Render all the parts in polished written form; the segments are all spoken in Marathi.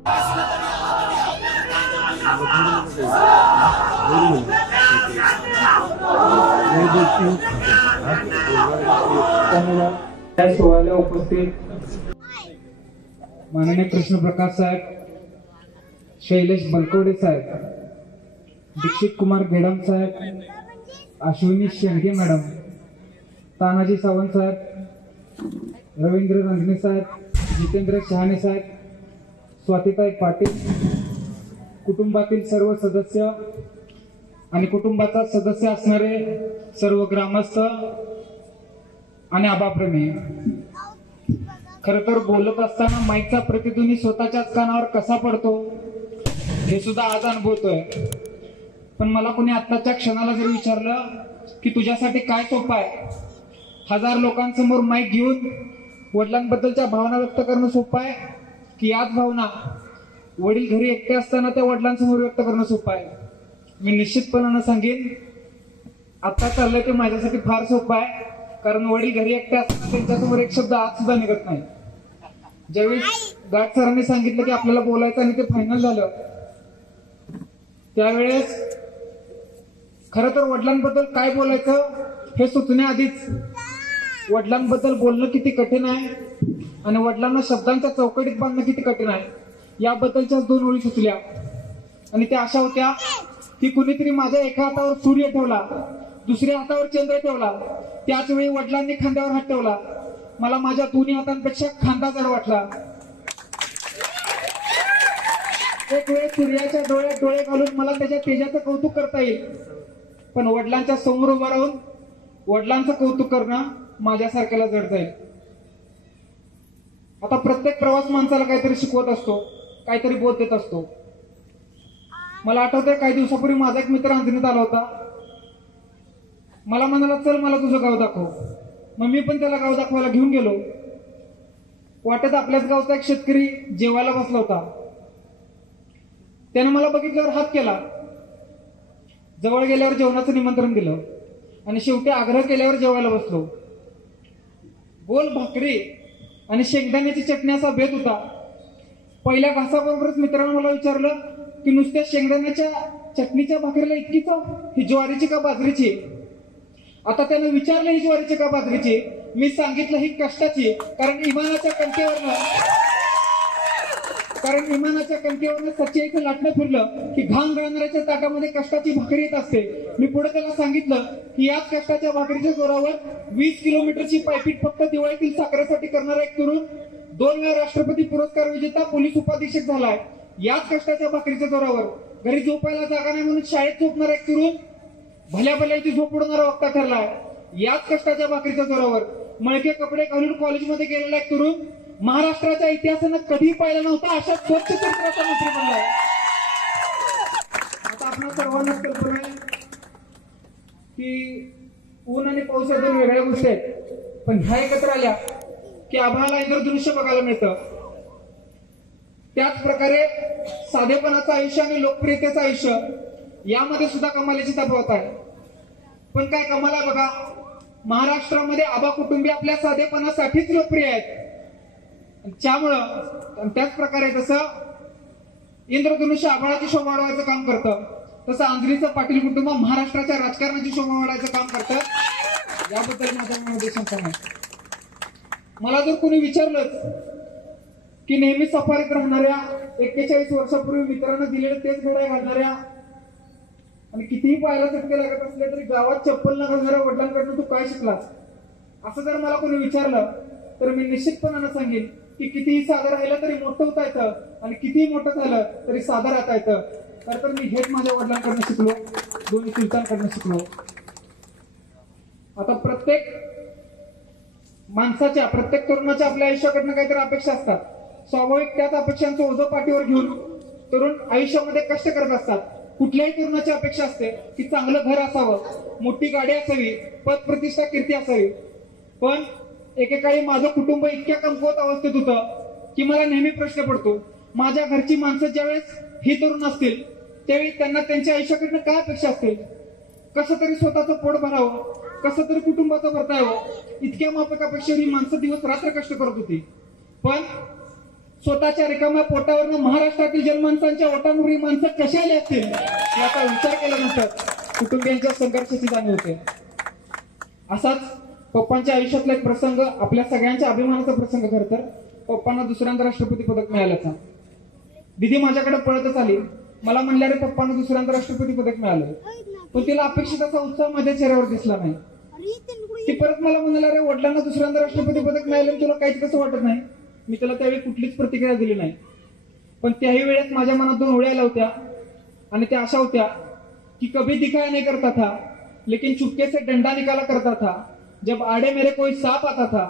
या सोहळ्याला उपस्थित माननीय कृष्णप्रकाश साहेब, शैलेश बलकवडे साहेब, दीक्षित कुमार गेडम साहेब, अश्विनी शेंडगे मॅडम, तानाजी सावंत साहेब, रवींद्र रंजने साहेब, जितेंद्र शहाणे साहेब, स्वातिताई पाटील, कुटुंबातील सर्व सदस्य आणि कुटुंबाचा सदस्य असणारे सर्व ग्रामस्थ आणि आबाप्रेमी, खरं तर बोलत असताना माईकचा प्रतिध्वनी स्वतःच्याच कानावर कसा पडतो हे सुद्धा आज अनुभवतोय. पण मला कोणी आत्ताच्या क्षणाला जर विचारलं की तुझ्यासाठी काय सोपं आहे, 1000 लोकांसमोर माईक घेऊन वडिलांबद्दलच्या भावना व्यक्त करणं सोपं आहे की याच भावना वडील घरी एकटे असताना त्या वडिलांसमोर व्यक्त करणं सोपं आहे? मी निश्चितपणानं सांगेन आता चाललंय ते माझ्यासाठी फार सोपं आहे, कारण वडील घरी एकटे असताना त्यांच्यासमोर एक शब्द आज सुद्धा निघत नाही. ज्यावेळी गाठ सरांनी सांगितलं की आपल्याला बोलायचं आणि ते फायनल झालं, त्यावेळेस खरं तर वडिलांबद्दल काय बोलायचं हे सुचण्याआधीच वडिलांबद्दल बोलणं किती कठीण आहे आणि वडिलांना शब्दांच्या चौकटीत बांधणं किती कठीण आहे याबद्दलच्याच 2 ओळी सुचल्या. आणि त्या अशा होत्या की कुणीतरी माझ्या एका हातावर सूर्य ठेवला, दुसऱ्या हातावर चंद्र ठेवला, त्याच वेळी वडिलांनी खांद्यावर हात ठेवला. मला माझ्या दोन्ही हातांपेक्षा खांदा जड वाटला. एक वेळ सूर्याच्या डोळ्यात डोळे घालून मला त्याच्या तेजाचं कौतुक करता येईल, पण वडिलांच्या समोर उभं राहून वडिलांचं कौतुक करणं माझ्यासारख्याला जड जाईल. आता प्रत्येक प्रवास माणसाला काहीतरी शिकवत असतो, काहीतरी बोध देत असतो. मला आठवतंय काही दिवसापूर्वी माझा एक मित्र अंजनीत आला होता. मला म्हणाला, चल मला तुझं गाव दाखव. मग मी पण त्याला गाव दाखवायला घेऊन गेलो. वाटेत आपल्याच गावचा एक शेतकरी जेवायला बसला होता. त्याने मला बघितल्यावर हात केला, जवळ गेल्यावर जेवणाचं निमंत्रण दिलं आणि शेवटी आग्रह केल्यावर जेवायला बसलो. गोल भाकरी आणि शेंगदाण्याची चटणी असा भेद होता. पहिल्या घासाबरोबरच मित्रांनो मला विचारलं की नुसत्या शेंगदाण्याच्या चटणीच्या भाकरीला इतकी चव, ही ज्वारीची का बाजरीची? आता त्याने विचारलं ही ज्वारीची का बाजरीची, मी सांगितलं ही कष्टाची, कारण इमानाच्या कणकेवरनं सच्चाईचं लाटणं फिरलं की घाम गळणाऱ्याच्या ताटामध्ये कष्टाची भाकरी येत असते. मी पुढे त्याला सांगितलं की याच कष्टाच्या भाकरीच्या जोरावर 20 किलोमीटरची पायपीट फक्त दिवाळीतील साखरेसाठी करणारा एक तरुण 2 वेळा राष्ट्रपती पुरस्कार विजेता पोलीस उपाधीक्षक झालाय. याच कष्टाच्या भाकरीच्या जोरावर घरी झोपायला जागा नाही म्हणून शाळेत झोपणारा एक तरुण भल्या भल्याची झोप उडणारा वक्ता ठरलाय. याच कष्टाच्या भाकरीच्या जोरावर मळके कपडे घालून कॉलेजमध्ये गेलेला एक तरुण महाराष्ट्राच्या इतिहासानं कधी पाहिला नव्हता अशा स्वच्छ चरित्राचा मंत्री बनलाय. आता आपण सर्वांना कल्पना आहे की ऊन आणि पाऊस या 2 वेगळ्या गोष्टी आहेत, पण ह्या एकत्र आल्या की आभाळाला इंद्रधनुष्य बघायला मिळतं. त्याच प्रकारे साधेपणाचं आयुष्य आणि लोकप्रियतेचं आयुष्य यामध्ये सुद्धा कमालीची तफावत आहे. पण काय कमाल आहे बघा, महाराष्ट्रामध्ये आबा कुटुंबीय आपल्या साधेपणासाठीच लोकप्रिय आहेत. त्यामुळं त्याच प्रकारे जसं इंद्रधनुष्य आभाळाची शोभा वाढवायचं काम करतं, तसं अंजलीचं पाटील कुटुंब महाराष्ट्राच्या राजकारणाची शोभा वाढवायचं काम करतं. याबद्दल माझ्या मनामध्ये शंका नाही. मला जर कोणी विचारलंच की नेहमी सफारीत राहणाऱ्या 41 वर्षापूर्वी मित्रांना दिलेलं तेच घड्याळ घालणाऱ्या आणि कितीही पाहायला चटके लागत असले तरी गावात चप्पल न घालणाऱ्या वडिलांकडून तू काय शिकलास, असं जर मला कोणी विचारलं तर मी निश्चितपणानं सांगेन की कितीही साधं राहिलं तरी मोठं होता येतं आणि कितीही मोठं झालं तरी साधं राहता येतं. तर मी हेच माझ्या वडिलांकडनं शिकलो, दोन्ही चुलत्यांकडनं शिकलो. आता प्रत्येक माणसाच्या, प्रत्येक तरुणाच्या आपल्या आयुष्याकडनं काहीतरी अपेक्षा असतात. स्वाभाविक त्याच अपेक्षांचं ओझं पाठीवर घेऊन तरुण आयुष्यामध्ये कष्ट करत असतात. कुठल्याही तरुणाची अपेक्षा असते की चांगलं घर असावं, मोठी गाडी असावी, पद प्रतिष्ठा कीर्ती असावी. पण एकेकाळी माझं कुटुंब इतक्या कमकुवत अवस्थेत होतं की मला नेहमी प्रश्न पडतो, माझ्या घरची माणसं ज्यावेळेस ही तरुण असतील त्यावेळी त्यांना त्यांच्या आयुष्याकडनं काय अपेक्षा असतील? कसं तरी स्वतःचं पोट भरावं, कसं तरी कुटुंबाचं भरता यावं, इतक्या माफकापेक्षा ही माणसं दिवस रात्र कष्ट करत होती. पण स्वतःच्या रिकाम्या पोटावरनं महाराष्ट्रातील जन्मांसांच्या ओटांवर ही माणसं कशा आली असतील याचा विचार केल्यानंतर कुटुंबियांच्या संघर्षाची जाणीव होते. असाच पप्पांच्या आयुष्यातला एक प्रसंग, आपल्या सगळ्यांच्या अभिमानाचा प्रसंग. खरं तर पप्पांना दुसऱ्यांदा राष्ट्रपती पदक मिळाल्याचा. दिदी माझ्याकडे पळतच आली, मला म्हणल्या रे पप्पांना दुसऱ्यांदा राष्ट्रपती पदक मिळालं. पण तिला अपेक्षित असा उत्साह माझ्या चेहऱ्यावर दिसला नाही. ती परत मला म्हणाला रे वडिलांना दुसऱ्यांदा राष्ट्रपती पदक मिळालं, तुला काहीच कसं वाटत नाही. मी त्याला त्यावेळी कुठलीच प्रतिक्रिया दिली नाही. पण त्याही वेळेस माझ्या मनात 2 ओळी आल्या होत्या आणि त्या अशा होत्या की कभी दिखाया नहीं करता था लेकिन चुपके से डंडा निकाला करता था, जब आड़े मेरे कोई सांप आता था.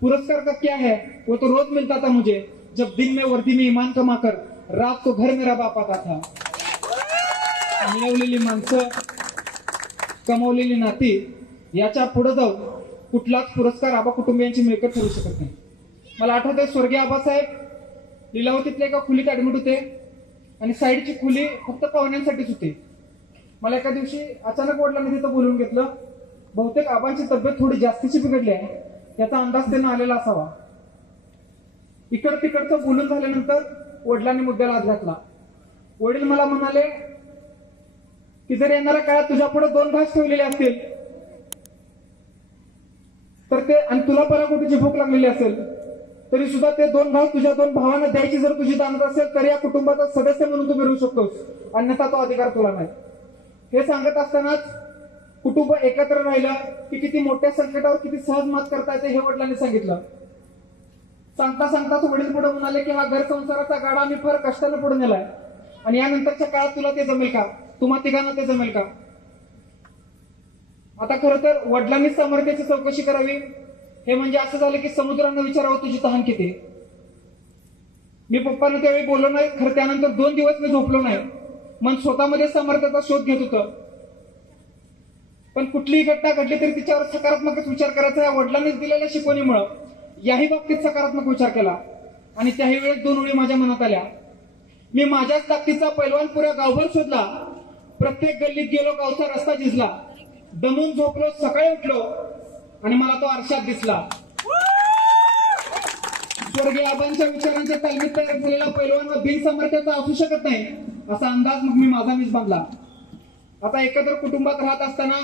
पुरस्कार का क्या है वो तो रोज मिलता था मुझे, जब दिन में वर्दी में ईमान कमाकर रात को घर मेरा बाप आता था. मिळवलेली माणसं, कमवलेली नाती याच्या पुढे जाऊन कुठलाच पुरस्कार आबा कुटुंबियांची मिळकत ठरू शकत नाही. मला आठवतंय स्वर्गीय आबासाहेब लीलावतीतल्या एका खोलीत ऍडमिट होते आणि साईडची खोली फक्त पाहुण्यांसाठीच होती. मला एका दिवशी अचानक वडिलांनी तिथं बोलवून घेतलं. बहुतेक आबांची तब्येत थोडी जास्तीची बिघडली आहे याचा अंदाज त्यांना आलेला असावा. इकड तिकडचं बोलून झाल्यानंतर वडिलांनी मुद्द्याला हात घातला. वडील मला म्हणाले की जर येणाऱ्या काळात तुझ्या पुढे 2 घास ठेवलेले असतील तर ते, आणि तुला पराकोटीची भूक लागलेली असेल तरी सुद्धा ते 2 घास तुझ्या 2 भावांना द्यायची जर तुझी दानत असेल तर या कुटुंबाचा सदस्य म्हणून तू मिळवू शकतोस, अन्यथा तो अधिकार तुला नाही. हे सांगत असतानाच कुटुंब एकत्र राहिलं की किती मोठ्या संकटावर किती सहज मात करता येते हे वडिलांनी सांगितलं. सांगता सांगताच वडील पुढे म्हणाले की हा घर संसाराचा गाडा आम्ही फार कष्टाने पुढे नेलाय आणि यानंतरच्या काळात तुला ते जमेल का, तुम्हा तिघांना ते जमेल का. आता खरं तर वडिलांनी सामर्थ्याची चौकशी करावी हे म्हणजे असं झालं की समुद्रानं विचारावं तुझी तहान किती. मी पप्पांना त्यावेळी बोललो नाही. खरं त्यानंतर 2 दिवस मी झोपलो नाही. मन स्वतःमध्ये सामर्थ्याचा शोध घेत होतं. पण कुठलीही घटना घडली तरी तिच्यावर सकारात्मकच विचार करायचा या वडिलांनीच दिलेल्या शिकवणीमुळे याही बाबतीत सकारात्मक विचार केला आणि त्याही वेळेस 2 ओळी माझ्या मनात आल्या. मी माझ्याच ताकदीचा पैलवान पुऱ्या गावभर शोधला, प्रत्येक गल्लीत गेलो, गावचा रस्ता झिजला, दमून झोपलो, सकाळी उठलो आणि मला तो आरशात दिसला. स्वर्गीय आबांच्या विचारांच्या तालमीत तयार झालेला पैलवान बिनसामर्थ्याचा असू शकत नाही असा अंदाज मग मी माझा मीच बांधला. आता एकत्र कुटुंबात राहत असताना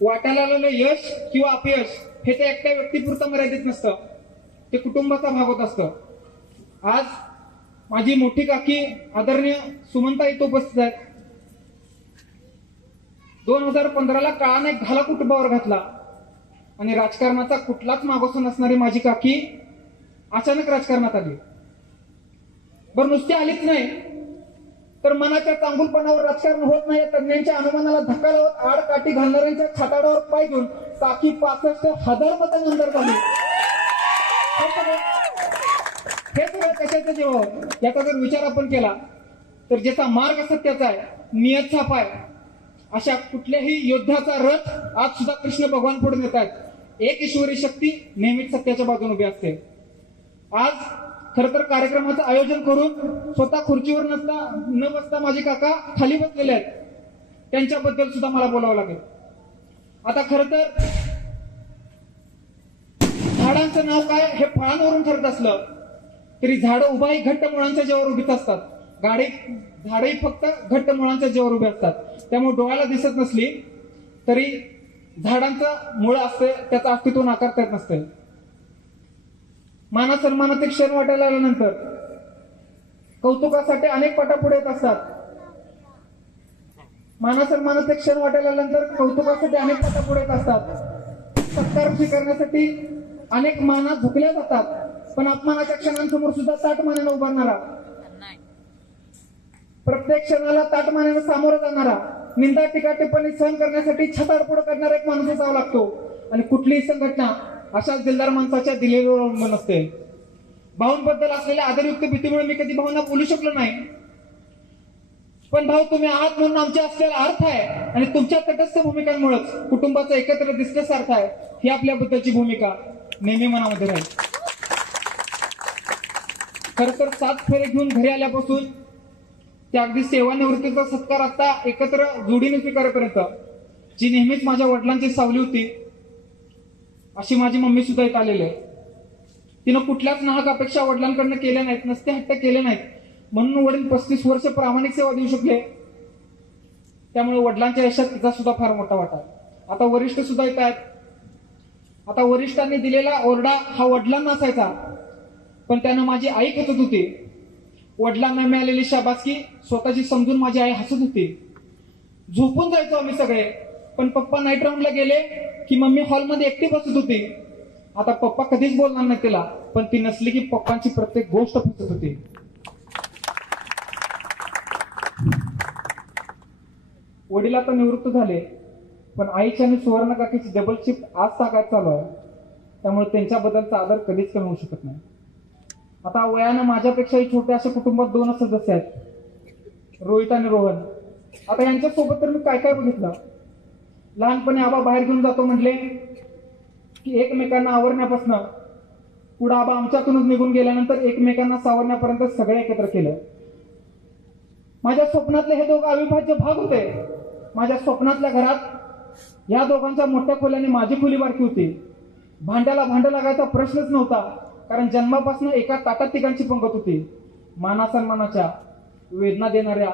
वाट्याला आलेलं यश किंवा अपयश हे त्या एकट्या व्यक्तीपुरतं मर्यादित नसतं, ते कुटुंबाचा भाग होत असतं. आज माझी मोठी काकी आदरणीय सुमनता इथं उपस्थित आहेत. 2015ला काळाने घाला कुटुंबावर घातला आणि राजकारणाचा कुठलाच मागोस नसणारी माझी काकी अचानक राजकारणात आली. बरं नुसती आलीच नाही तर मनाच्या चांगुलपणावर राजकारण होत नाही तज्ञांच्या अनुमानाला धक्का लावत आडकाठी घालणाऱ्यांच्या छाताडावर पाय घेऊन काकी 65,000 मतांनंतर झाली. हे सगळं कशाचं जेव्हा याचा जर विचार आपण केला तर ज्याचा मार्ग सत्याचा आहे, नियत छाप आहे, अशा कुठल्याही योद्ध्याचा रथ आज सुद्धा कृष्ण भगवान पुढे नेत आहेत. एक ईश्वरी शक्ती नेहमीच सत्याच्या बाजूने उभी असते. आज खर तर कार्यक्रमाचं आयोजन करून स्वतः खुर्चीवर न बसता माझे काका खाली बसलेले आहेत, त्यांच्याबद्दल सुद्धा मला बोलावं लागेल. आता खर तर झाडांचं नाव काय हे फळांवरून ठरत असलं तरी झाडं उभाही घट्ट मुळांच्या जेव्हा उभीच असतात, झाडही फक्त घट्ट मुळांच्या जेव्हा उभे असतात. त्यामुळे डोळ्याला दिसत नसली तरी झाडांचं मूळ असते, त्याचं अस्तित्व नाकारता येत नसते. माना सन्मानाचे क्षण वाटायला आल्यानंतर कौतुकासाठी अनेक पाटापुढे येत असतात. माना सन्मानाचे क्षण वाटायला आल्यानंतर कौतुकासाठी अनेक पाटापुढे येत असतात. सत्कार स्वीकारण्यासाठी अनेक माना झुकल्या जातात, पण अपमानाच्या क्षणांसमोर सुद्धा ताट मानेनं उभारणारा, प्रत्येक क्षणाला ताट मानेनं सामोरं जाणारा, निंदा टीका टिप्पणी सहन करण्यासाठी छताडपुड करणारा एक माणूस असावा लागतो. आणि कुठलीही संघटना अशाच दिलदार माणसाच्या दिलेवर अवलंबून असते. भाऊंबद्दल असलेल्या आदरयुक्त भीतीमुळे मी कधी भाऊंना बोलू शकलो नाही. पण भाऊ तुम्ही आहात म्हणून आमच्या असलेला अर्थ आहे आणि तुमच्या तटस्थ भूमिकांमुळेच कुटुंबाचं एकत्र दिसण्यासारखं आहे ही आपल्याबद्दलची भूमिका नेहमी मनामध्ये राहील. खर तर 7 फेरे घेऊन घरी आल्यापासून त्या अगदी सेवानिवृत्तीचा सत्कार आता एकत्र जोडीने स्वीकारेपर्यंत जी नेहमीच माझ्या वडिलांची सावली होती अशी माझी मम्मी सुद्धा इथं आलेली आहे. तिनं कुठल्याच नाहक अपेक्षा वडिलांकडनं केल्या नाहीत, नसते हट्ट केले नाहीत, म्हणून वडील 35 वर्ष प्रामाणिक सेवा देऊ शकले. त्यामुळे वडिलांच्या यशात तिचा सुद्धा फार मोठा वाटा आहे. आता वरिष्ठ सुद्धा येत आहेत. आता वरिष्ठांनी दिलेला ओरडा हा वडिलांना असायचा, पण त्यानं माझी आई खचत होती. वडिलांना मिळालेली शाबासकी स्वतःची समजून माझी आई हसत होती. झोपून जायचो आम्ही सगळे, पण पप्पा नाईट राऊंडला गेले की मम्मी हॉलमध्ये एकटी बसत होती. आता पप्पा कधीच बोलणार नाही तिला, पण ती नसली की पप्पांची प्रत्येक गोष्ट फसत होती. वडील आता निवृत्त झाले, पण आईची आणि सुवर्ण काकीची डबल शिफ्ट आज ताकात चालू आहे. त्यामुळे त्यांच्याबद्दलचा आदर कधीच कमी होऊ शकत नाही. आता वयानं माझ्यापेक्षाही छोटे अशा कुटुंबात 2 सदस्य आहेत, रोहित आणि रोहन. आता यांच्यासोबत तर मी काय काय बघितलं. लहानपणी आबा बाहेर घेऊन जातो म्हटले की एकमेकांना आवरण्यापासून पुढे आबा आमच्यातूनच निघून गेल्यानंतर एकमेकांना सावरण्यापर्यंत सगळे एकत्र केलं. माझ्या स्वप्नातले हे दोघं अविभाज्य भाग होते. माझ्या स्वप्नातल्या घरात या दोघांच्या मोठ्या खोल्याने माझी खोली बारकी होती. भांड्याला भांड लागायचा प्रश्नच नव्हता, कारण जन्मापासून एका ताटात तिघांची पंगत होती. मानासन्मानाच्या, वेदना देणाऱ्या,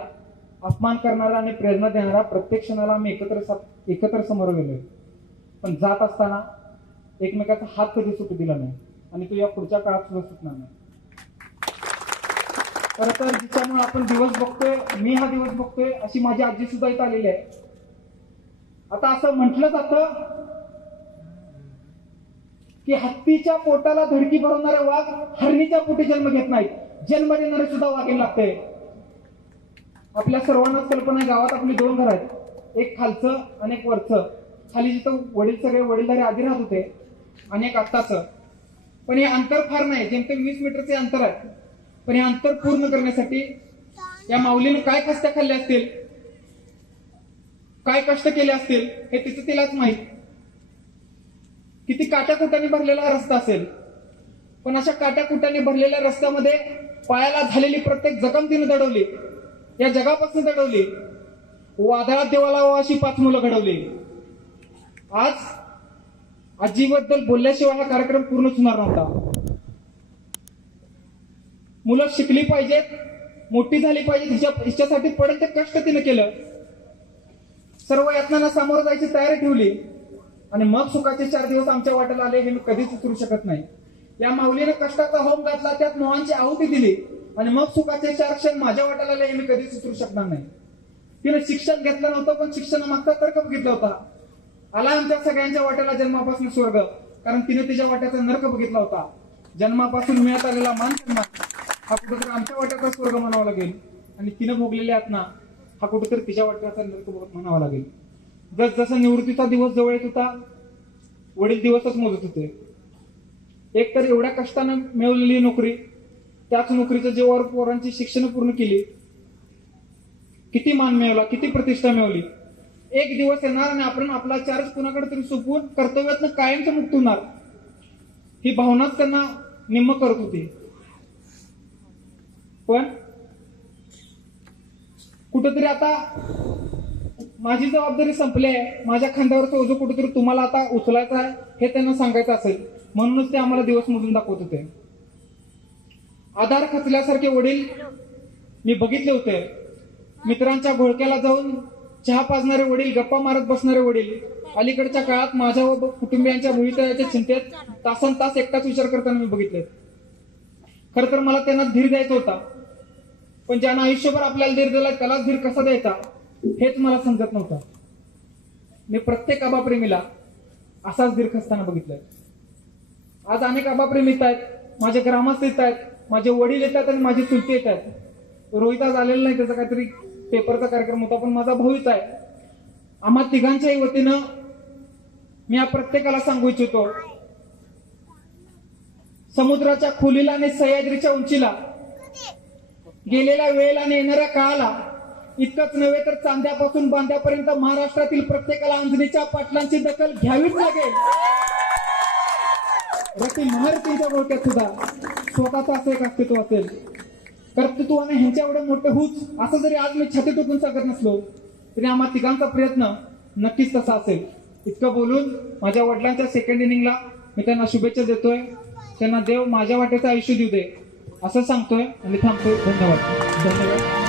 अपमान करणाऱ्या आणि प्रेरणा देणाऱ्या प्रत्येक क्षणाला आम्ही एकत्र समोर गेलोय. पण जात असताना एकमेकाचा हात कधी सुटू दिला नाही आणि तो या पुढच्या काळात सुद्धा सुटणार नाही. खरं तर जिच्यामुळे आपण दिवस बघतोय, मी हा दिवस बघतोय, अशी माझी आजी सुद्धा इथं आलेली आहे. आता असं म्हटलं जातं की हत्तीच्या पोटाला धडकी भरवणारे वाघ हरणीच्या पोटी जन्म घेत नाहीत, जन्म देणारे सुद्धा वाघीण लागते. आपल्या सर्वांनाच कल्पना आहे, गावात आपली 2 घर आहेत, एक खालचं आणि एक वरचं. खाली जिथं वडील सगळे वडीलधारे आधी राहत होते आणि एक आत्ताचं. पण हे अंतर फार नाही, जेमतेम 20 मीटरचे अंतर आहे. पण हे अंतर पूर्ण करण्यासाठी या माऊलीने काय कष्ट खाल्ले असतील, काय कष्ट केले असतील, हे तिचं तिलाच माहीत. किती काट्याकुट्याने भरलेला रस्ता असेल, पण अशा काट्याकुट्याने भरलेल्या रस्त्यामध्ये पायाला झालेली प्रत्येक जखम तिने दडवली, या जगापासून दडवली. वादळात देवाला अशी 5 मुलं घडवली. आज आजीबद्दल बोलल्याशिवाय हा कार्यक्रम पूर्णच होणार नव्हता. मुलं शिकली पाहिजेत, मोठी झाली पाहिजे, हिच्यासाठी पडेल ते कष्ट तिने केलं. सर्व यातनांना सामोरं जायची तयारी ठेवली आणि मग सुखाचे 4 दिवस आमच्या वाट्याला आले, हे मी कधीच विसरू शकत नाही. या माऊलीने कष्टाचा होम घातला, त्यात मोहांची आहुती दिली आणि मग सुखाचे 4 क्षण माझ्या वाट्याला आले, हे मी कधीच विसरू शकणार नाही. तिने शिक्षण घेतलं नव्हतं, पण शिक्षणामागचा तर्क बघितला होता. आला आमच्या सगळ्यांच्या वाट्याला जन्मापासून स्वर्ग, कारण तिने तिच्या वाट्याचा नरक बघितला होता. जन्मापासून मिळत आलेला मान सन्मान हा कुठेतरी आमच्या वाट्याचा स्वर्ग म्हणावा लागेल आणि तिने भोगलेल्या यातना हा कुठेतरी तिच्या वाट्याचा नरक म्हणावा लागेल. जसजसा निवृत्तीचा दिवस जवळ येत होता, वडील दिवसच मोजत होते. एक तर एवढ्या कष्टाने मिळवलेली नोकरी, त्याच नोकरीच्या जीवावर पोरांची शिक्षण पूर्ण केली, किती मान मिळवला, किती प्रतिष्ठा मिळवली. एक दिवस येणार आणि आपण आपला चार्ज कुणाकडे तरी सोपवून कर्तव्यातनं कायमचं मुक्त होणार, ही भावनाच त्यांना निम्म करत होती. पण कुठेतरी आता माझी जबाबदारी संपली आहे, माझ्या खांद्यावरचं ओझं कुठेतरी तुम्हाला आता उचलायचं आहे, हे त्यांना सांगायचं असेल, म्हणूनच ते आम्हाला दिवस मोजून दाखवत होते. आधार खचल्यासारखे वडील मी बघितले होते. मित्रांच्या घोळक्याला जाऊन चहा पाजणारे वडील, गप्पा मारत बसणारे वडील. अलीकडच्या काळात माझ्या व कुटुंबियांच्या भवितव्याच्या चिंतेत तासन तास एकटाच विचार करताना मी बघितले. खर तर मला त्यांना धीर द्यायचा होता, पण ज्यांना आयुष्यभर आपल्याला धीर दिला त्यालाच धीर कसा द्यायचा हेच मला समजत नव्हतं. मी प्रत्येक आबाप्रेमीला असाच धीर खचताना बघितलाय. आज अनेक आबाप्रेमी येत आहेत, माझे ग्रामस्थ येत आहेत, माझे वडील येतात आणि माझी चुलती येत आहेत. रोहित आज आलेला नाही, त्याचा काहीतरी पेपरचा कार्यक्रम होता, पण माझा भाऊ येत आहे. आम्हा तिघांच्याही वतीनं मी या प्रत्येकाला सांगू इच्छितो, समुद्राच्या खोलीला आणि सह्याद्रीच्या उंचीला, गेलेल्या वेळेला आणि येणाऱ्या काळाला, इतकंच नव्हे तर चांद्यापासून बांद्यापर्यंत महाराष्ट्रातील प्रत्येकाला अंजनीच्या पाटलांची दखल घ्यावीच लागेल. रती महारतींच्या गोळक्यात सुद्धा स्वतःचं असं एक अस्तित्व असेल. कर्तृत्वाने ह्यांच्या एवढे मोठे होऊच असं जरी आज मी छाती टोकून सांगत नसलो तरी आम्हा तिघांचा प्रयत्न नक्कीच तसा असेल. इतकं बोलून माझ्या वडिलांच्या सेकंड इनिंगला मी त्यांना शुभेच्छा देतोय. त्यांना देव माझ्या वाटेचं आयुष्य देऊ दे असं सांगतोय आणि थांबतोय. धन्यवाद. धन्यवाद.